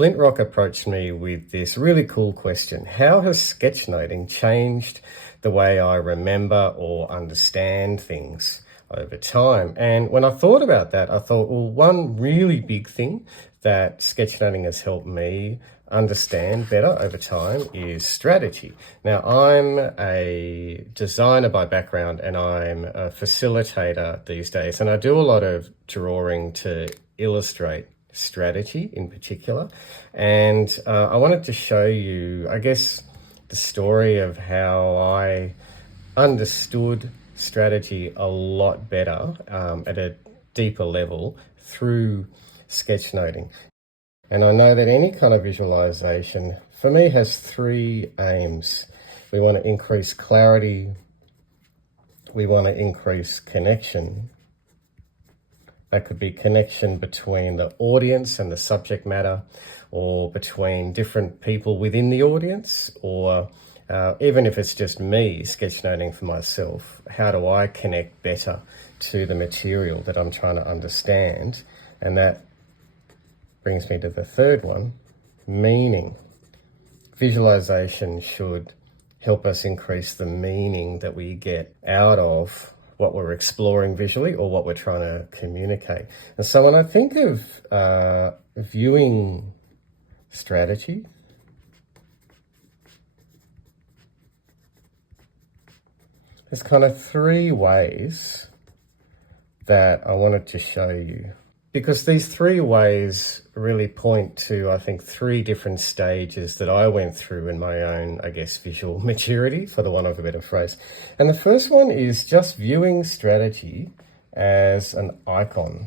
Flyntrok approached me with this really cool question. How has sketchnoting changed the way I remember or understand things over time? And when I thought about that, I thought, well, one really big thing that sketchnoting has helped me understand better over time is strategy. Now, I'm a designer by background and I'm a facilitator these days, and I do a lot of drawing to illustrate strategy in particular. And I wanted to show you, I guess, the story of how I understood strategy a lot better at a deeper level through sketchnoting. And I know that any kind of visualization for me has three aims. We want to increase clarity, we want to increase connection. That could be connection between the audience and the subject matter, or between different people within the audience, or even if it's just me sketchnoting for myself, how do I connect better to the material that I'm trying to understand? And that brings me to the third one, meaning. Visualization should help us increase the meaning that we get out of what we're exploring visually or what we're trying to communicate. And so when I think of viewing strategy, there's kind of three ways that I wanted to show you. Because these three ways really point to, I think, three different stages that I went through in my own, I guess, visual maturity, for the want of a better phrase. And the first one is just viewing strategy as an icon.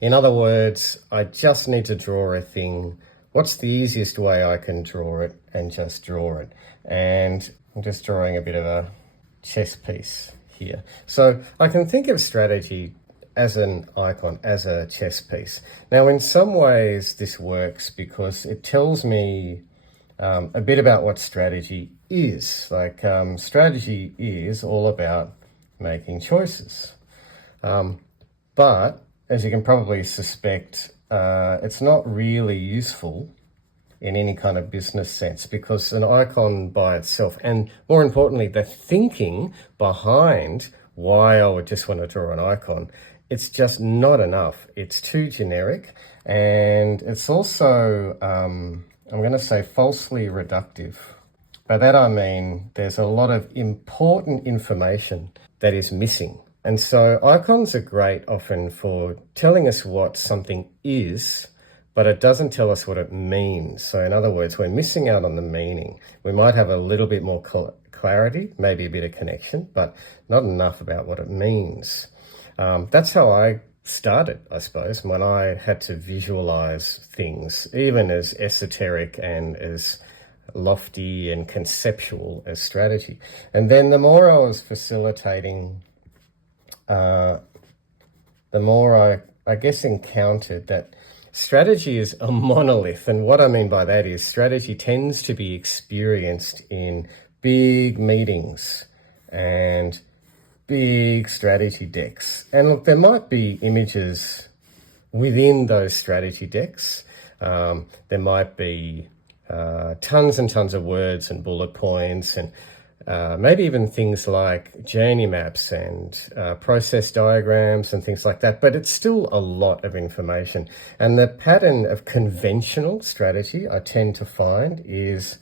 In other words, I just need to draw a thing. What's the easiest way I can draw it, and just draw it? And I'm just drawing a bit of a chess piece here. So I can think of strategy as an icon, as a chess piece. Now, in some ways this works because it tells me a bit about what strategy is. Like, strategy is all about making choices. But as you can probably suspect, it's not really useful in any kind of business sense, because an icon by itself, and more importantly, the thinking behind why I would just want to draw an icon, it's just not enough. It's too generic, and it's also, I'm going to say, falsely reductive. By that I mean there's a lot of important information that is missing. And so icons are great often for telling us what something is, but it doesn't tell us what it means. So in other words, we're missing out on the meaning. We might have a little bit more clarity, maybe a bit of connection, but not enough about what it means. That's how I started, I suppose, when I had to visualize things, even as esoteric and as lofty and conceptual as strategy. And then the more I was facilitating, the more I guess encountered that strategy is a monolith. And what I mean by that is strategy tends to be experienced in big meetings and big strategy decks. And look, there might be images within those strategy decks. There might be tons and tons of words and bullet points, and maybe even things like journey maps and process diagrams and things like that, but it's still a lot of information. And the pattern of conventional strategy I tend to find is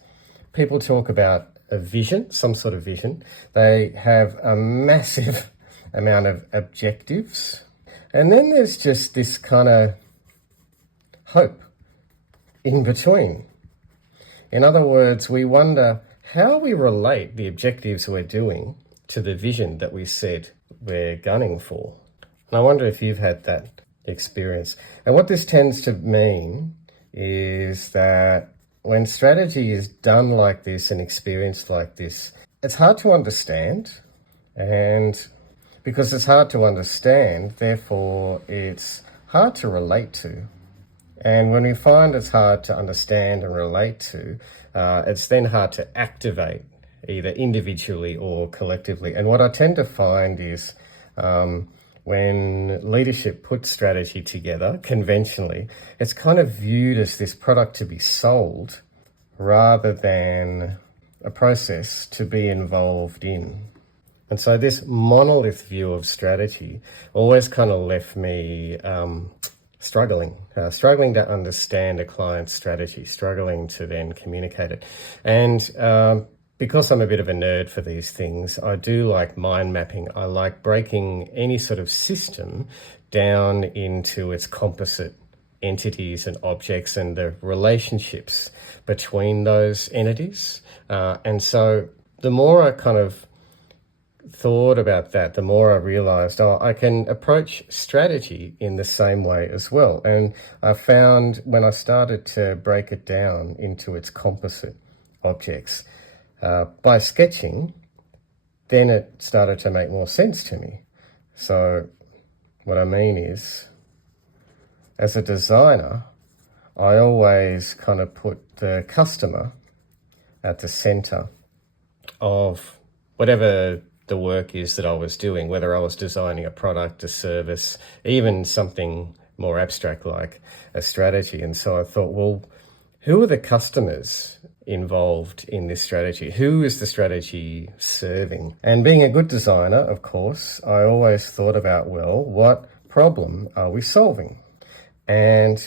people talk about a vision, some sort of vision. They have a massive amount of objectives. And then there's just this kind of hope in between. In other words, we wonder how we relate the objectives we're doing to the vision that we said we're gunning for. And I wonder if you've had that experience. And what this tends to mean is that when strategy is done like this and experienced like this, it's hard to understand. And because it's hard to understand, therefore it's hard to relate to. And when we find it's hard to understand and relate to, it's then hard to activate, either individually or collectively. And what I tend to find is when leadership puts strategy together conventionally, it's kind of viewed as this product to be sold rather than a process to be involved in. And so this monolith view of strategy always kind of left me struggling to understand a client's strategy, struggling to then communicate it. And because I'm a bit of a nerd for these things, I do like mind mapping. I like breaking any sort of system down into its composite entities and objects and the relationships between those entities. And so the more I kind of thought about that, the more I realized, I can approach strategy in the same way as well. And I found when I started to break it down into its composite objects, by sketching, then it started to make more sense to me. So what I mean is, as a designer, I always kind of put the customer at the center of whatever the work is that I was doing, whether I was designing a product, a service, even something more abstract like a strategy. And so I thought, well, who are the customers involved in this strategy? Who is the strategy serving? And being a good designer, of course, I always thought about, well, what problem are we solving? And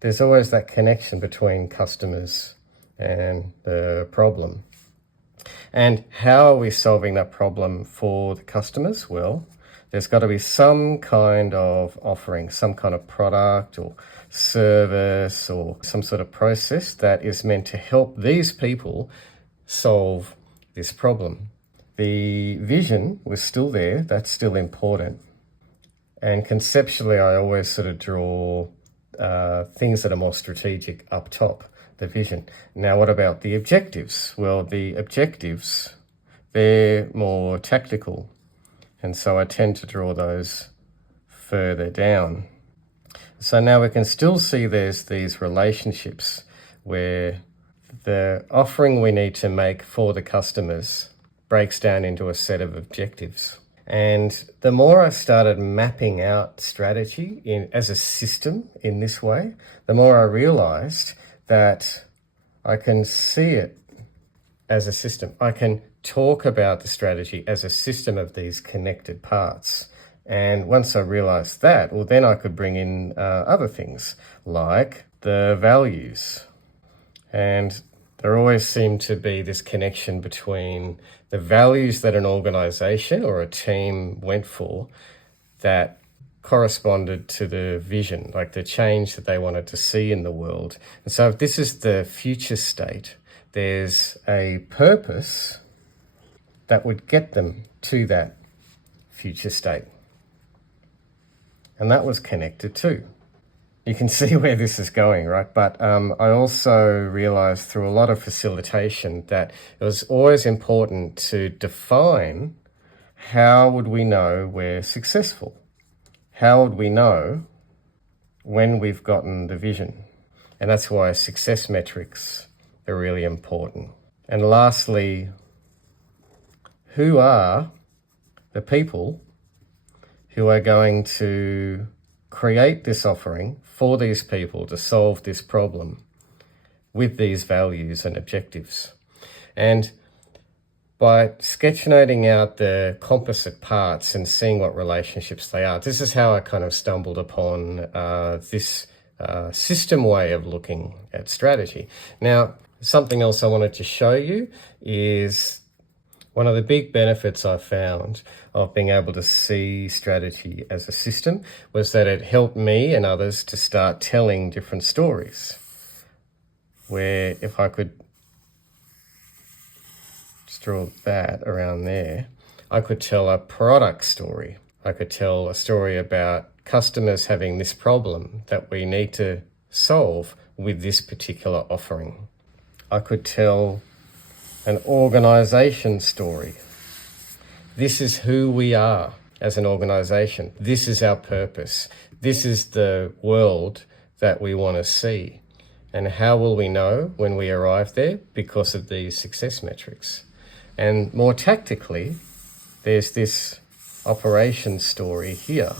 there's always that connection between customers and the problem. And how are we solving that problem for the customers? Well, there's got to be some kind of offering, some kind of product or service or some sort of process that is meant to help these people solve this problem. The vision was still there, that's still important. And conceptually, I always sort of draw things that are more strategic up top, the vision. Now, what about the objectives? Well, the objectives, they're more tactical. And so I tend to draw those further down. So now we can still see there's these relationships where the offering we need to make for the customers breaks down into a set of objectives. And the more I started mapping out strategy as a system in this way, the more I realized that I can see it as a system. I can talk about the strategy as a system of these connected parts. And once I realized that, well, then I could bring in other things like the values. And there always seemed to be this connection between the values that an organization or a team went for that corresponded to the vision, like the change that they wanted to see in the world. And so if this is the future state, there's a purpose that would get them to that future state. And that was connected too. You can see where this is going, right? But I also realized through a lot of facilitation that it was always important to define how would we know we're successful? How would we know when we've gotten the vision? And that's why success metrics are really important. And lastly, who are the people who are going to create this offering for these people to solve this problem with these values and objectives? And by sketchnoting out the composite parts and seeing what relationships they are, this is how I kind of stumbled upon this system way of looking at strategy. Now, something else I wanted to show you is one of the big benefits I found of being able to see strategy as a system was that it helped me and others to start telling different stories. Where if I could just draw that around there, I could tell a product story. I could tell a story about customers having this problem that we need to solve with this particular offering. I could tell an organization story. This is who we are as an organization. This is our purpose. This is the world that we want to see. And how will we know when we arrive there? Because of these success metrics. And more tactically, there's this operation story here.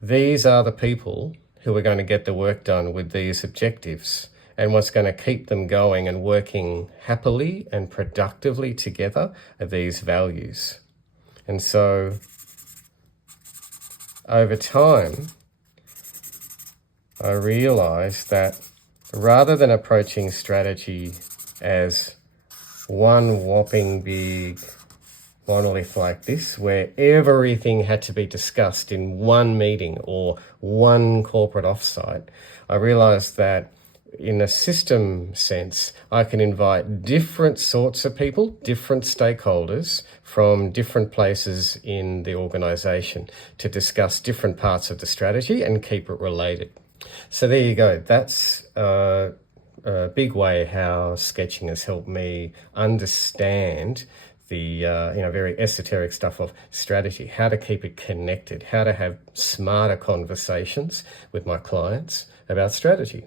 These are the people who are going to get the work done with these objectives, and what's going to keep them going and working happily and productively together are these values. And so over time, I realized that rather than approaching strategy as one whopping big monolith like this, where everything had to be discussed in one meeting or one corporate offsite, I realized that in a system sense, I can invite different sorts of people, different stakeholders from different places in the organization to discuss different parts of the strategy and keep it related. So there you go. That's a big way how sketching has helped me understand the very esoteric stuff of strategy, how to keep it connected, how to have smarter conversations with my clients about strategy.